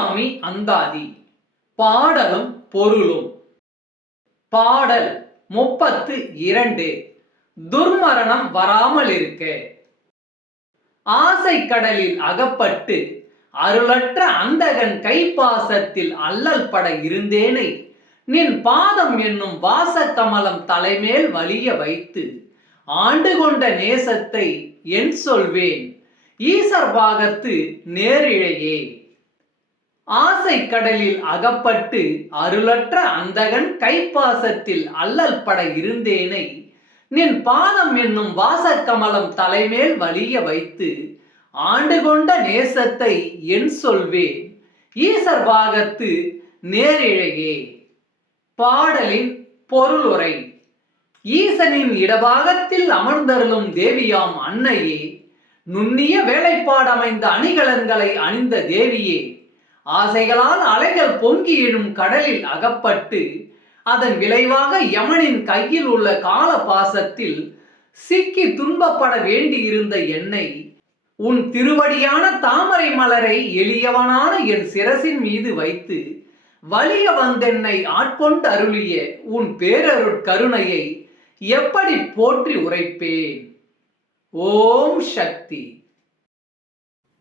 குப்புசாமி அந்தாதி. பாடலும் பொருளும். பாடல் முப்பத்து இரண்டு. துர்மரணம் வராமல் இருக்க ஆசை கடலில் அகப்பட்டு அருளற்ற அந்தகன் கைப்பாசத்தில் அல்லல் பட இருந்தேனை. நின் பாதம் என்னும் வாசக்கமலம் தலைமேல் வலிய வைத்து ஆண்டு கொண்ட நேசத்தை என் சொல்வேன். ஈசர் பாகத்து நேரிழையே. ஆசை கடலில் அகப்பட்டு அருளற்ற அந்தகன் கைப்பாசத்தில் அல்லல் பட இருந்தேனை நின் பாதம் என்னும் வாசக்கமலம் தலைமேல் வலிய வைத்து ஆண்டு கொண்ட நேசத்தை என் சொல்வேன் ஈசர் பாகத்து நேரிழையே. பாடலின் பொருளுரை ஈசனின் இடபாகத்தில் அமர்ந்தருளும் தேவியாம் அன்னையே நுண்ணிய வேலைப்பாடமைந்த அணிகலன்களை அணிந்த தேவியே. ஆசைகளால் அலைகள் பொங்கி எழும் கடலில் அகப்பட்டு அதன் விளைவாக யமனின் கையில் உள்ள கால பாசத்தில் சிக்கி துன்பப்பட வேண்டியிருந்த என்னை உன் திருவடியான தாமரை மலரை எளியவனான என் சிரசின் மீது வைத்து வலிய வந்தென்னை ஆட்கொண்டு அருளிய உன் பேரருட் கருணையை எப்படி போற்றி உரைப்பேன்? ஓம் சக்தி.